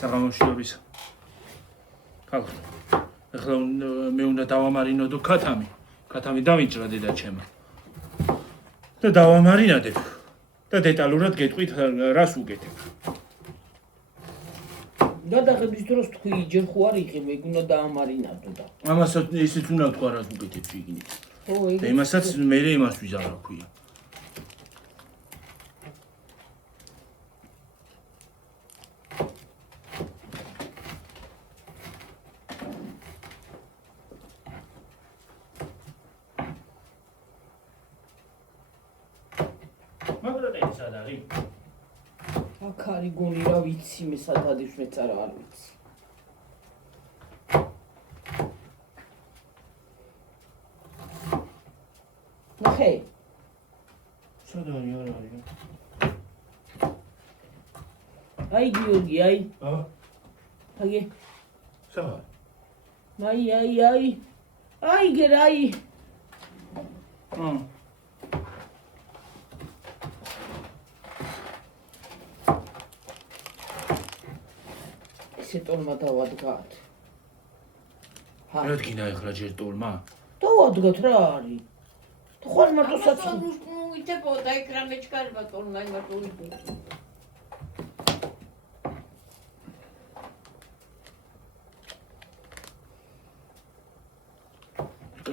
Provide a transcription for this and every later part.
საღამოშიობის ხალხო ახლა მე უნდა დავამარინოდო ქათამი დავიჭრა დედა ჩემო და დავამარინადებ და დეტალურად გეტყვით რას უგეთებ გადაღების დროს თქვი ჯერ ხო არ იყი მე უნდა დაამარინადო და ამასაც ისიც უნდა თქვა რას უგეთებ შეგინით და იმასაც მე იმას ვიზარ რა ქვია აქ არის გონი რა ვიცი მე სადადის მეც არ ვიცი ნახე სადარი არ არის აი გიორგი აი აგე სავა აი გერა აი ტოლმა დავადგათ. რა გინდა ახლა ჯერ ტოლმა? დავადგათ რა არის? თუ ხარ მარტო საწყო. უიდებოდა ეკრანე ჩქარება ტოლმა იმარტო უიდებოდა.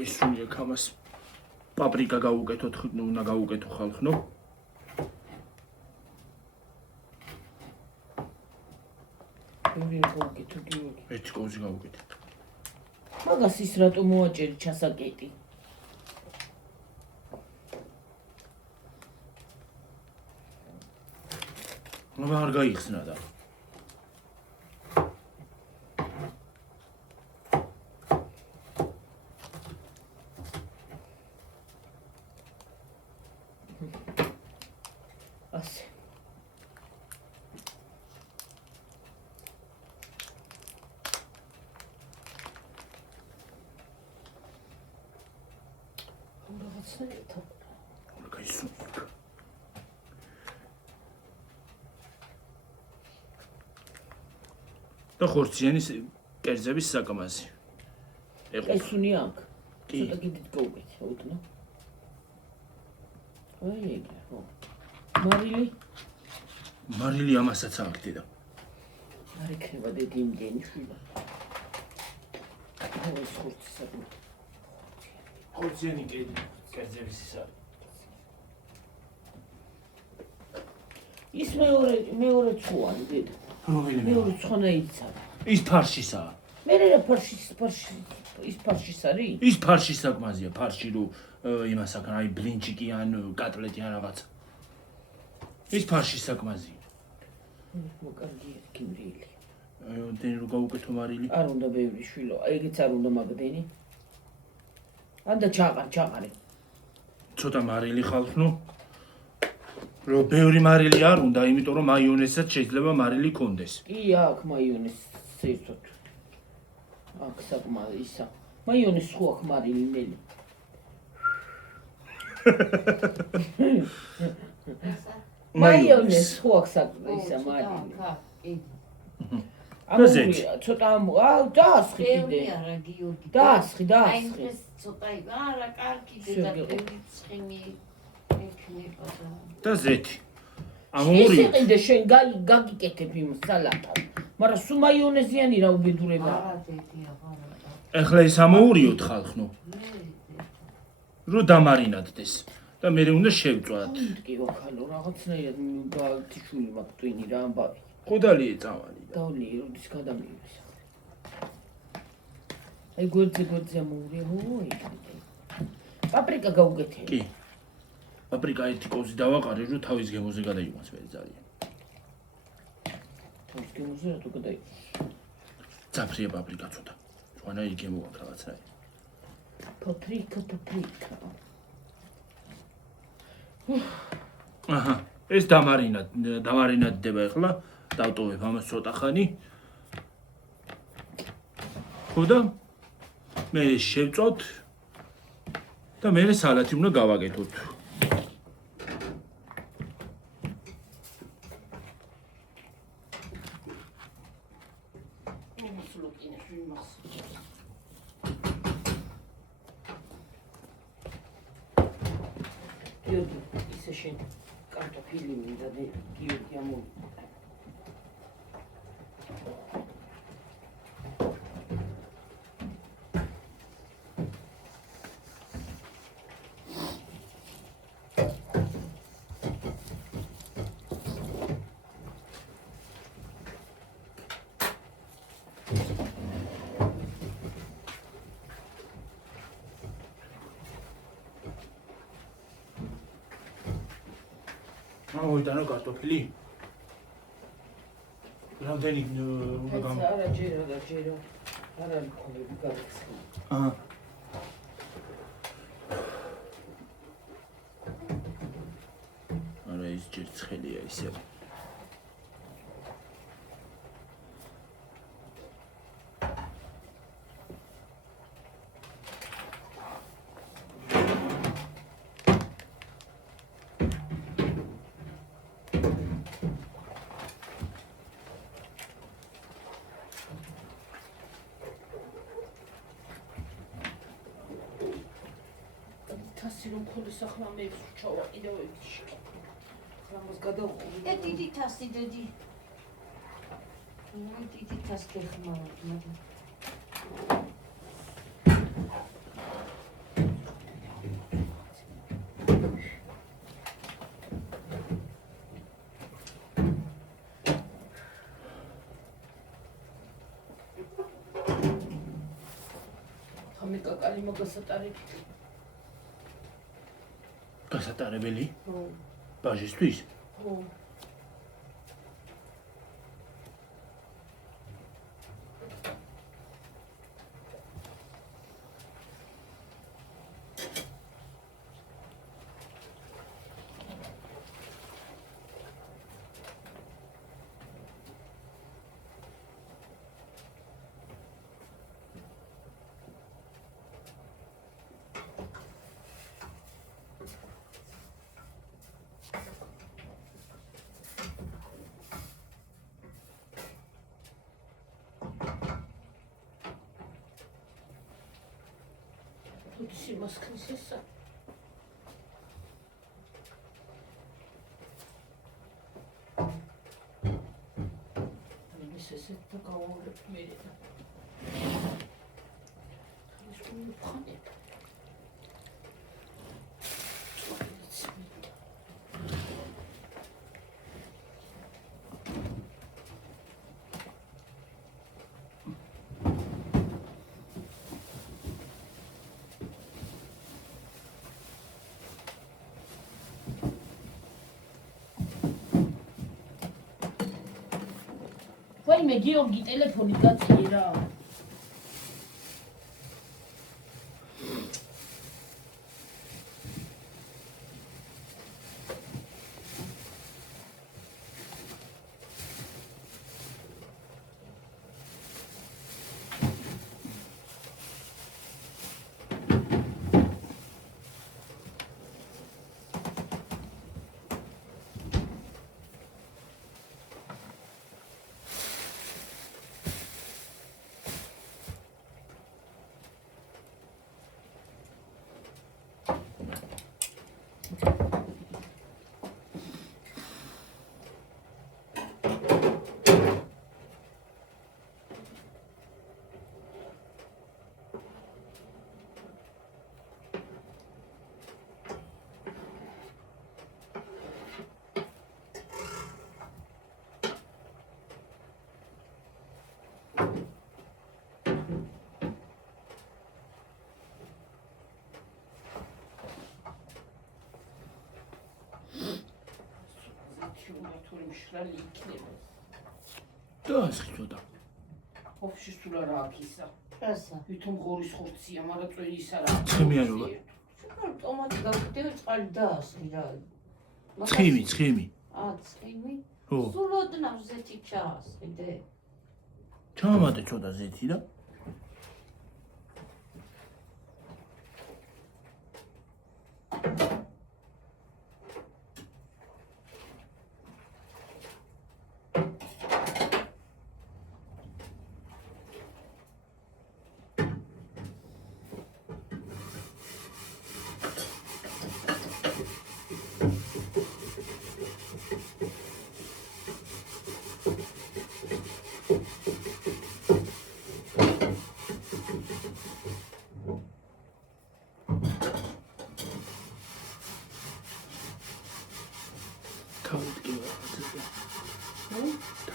ისუნია ქამას პაპრიკა გაუკეთოთ, უნდა გაუკეთო ხალხნო. ერთი კოვზი გავუკეთეთ. მაგას ის რატო მოაჭერი ჩასაკეტი? აბა არ გაიხსნა და. ასე. და ხორციანის კერძების საკმაზი. ესუნი აქ. ცოტა კიდით გავუკეთე, უთნა. აი ეგრე, ხო. მარილი ამასაც აქ დედა. არ იქნება დედი იმდენი შვილა. ეს ხორცი საკმაოდ. ხორციანი კერძების ის არის. ის მეორე ცუანი დედა. მეორე ცხოვნა იცავ. ის ფარშისაა. მე რა ფარშის ის ფარშის არის? ის ფარშის საკმაზია, ფარში რო იმას აქ აი ბლინჩიკი ან კატლეტი ან რაღაცა. ის ფარშის საკმაზია. მოკარგია კიმრილი. დენი რო გაუკეთო მარილი. არ უნდა ბევრი შვილო, ეგეც არ უნდა მაგდენი. ანდა ჩაყარე. ცოტა მარილი ხალხნო. რო ბევრი მარილი არ უნდა, იმიტომ რომ მაიონეზსაც შეიძლება მარილი კონდეს. კი, აქ მაიონეზს ერთად. აქ საკმაოდ ისა. მაიონეზს ხო აქ მარილი ნელი. მაიონეზს ხო აქ საკმაოდ ისა მარილი. ამორი ცოტა დაასხი კიდე. არა გიორგი. დაასხი. აი ეს ცოტა არა კარგი და ბევრი ცხიმი ექნება და და ზეთი. ამორი. ის იყიდე შენ გაგიკეთებ იმ სალატად. მაგრამ სულ მაიონეზიანი რა უბედურება. არა დედი აღარა. ეხლა ეს ამოურიოთ ხალხნო. რო დამარინადდეს და მე უნდა შევწვათ. კი ვახალო რაღაცნაირად თიშვილი მაქვს ტვინი რა ამბავი. ხუდალი ეწავალი და. დავლი როდის გადამივლის. აი გვერდზე ამოურია ой. პაპრიკა გაუგეთე. კი. პაპრიკა ერთი კოვზი დავაყარე, რომ თავის გემოზე გადაიყვანს მე ძალიან. თავის გემოზე რატო გადაიყვანს? ძაფრია პაპრიკა ცოტა. ვანაი გემო აქვს რაღაცნაირი. პაპრიკა. აჰა, ეს დამარინადდება ახლა, დავტოვებ ამას ცოტა ხანი. ხო და მე შევწოთ და მე სალათი უნდა გავაკეთოთ. ლუკინეს ვინ მახსოვს. გიორგი, ისე შენ კარტოფილი მინდა და გიორგი ამოვიდა. მოვიტანო კარტოფილი. რამდენი უნდა გამ? არა ჯერ არა მქონები გაიხსნა. აა. არა ის ჯერ ცხელია ისე. თასი რომ ქონდეს ახლა მე ვჩავა კიდევ ერთი. ამას გადავყოლი. დიდი თასი დედი. დიდი თასი გეხმაროთ. ხამე კაკალი მაგასატარები. გასატარებელი? ხო. ბაჟისთვის? ხო. Tutsi maskensessa. Missä se takauudet mietitään? Olisi ollut panet. ვაიმე გიორგი ტელეფონი გაციერა. თურმე მშრალი იქნება. დაასხიოდა. ოფში სულ არა აქ ისა. რასა? ვითომ ღორის ხორცია, მაგრამ წვენი ის არა. ცხიმიანობა. შენ ტომატი გავხდები წყალი დაასხი რა. ცხიმი. ცხიმი? ხო. სულ ოდნავ ზეთი ჩაასხიდე. ჩამატე ცოტა ზეთი და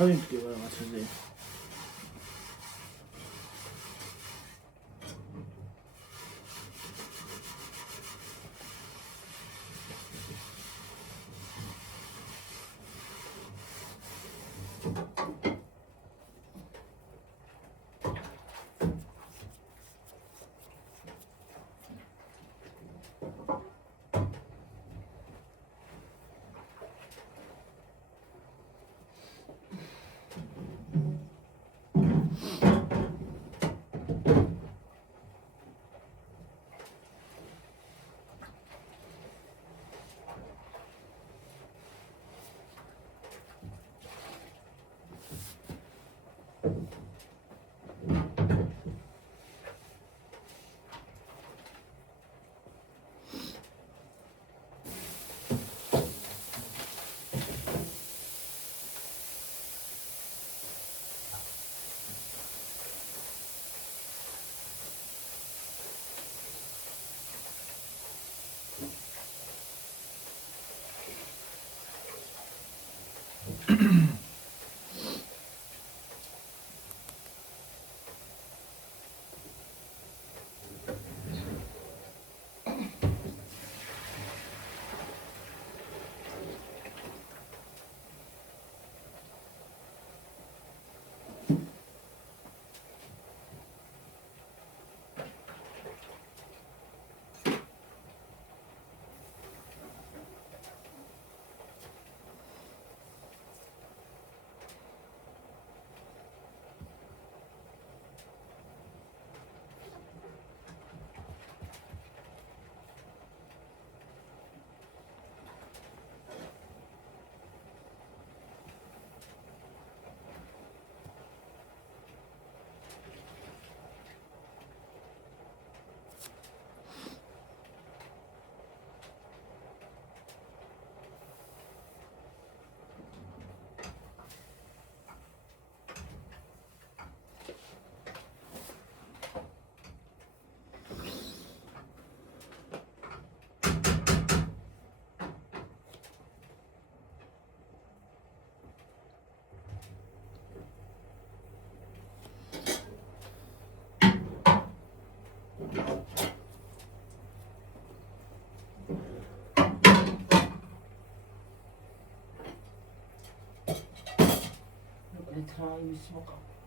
დავიმტკივა რაღაცაზე. Let's try this one.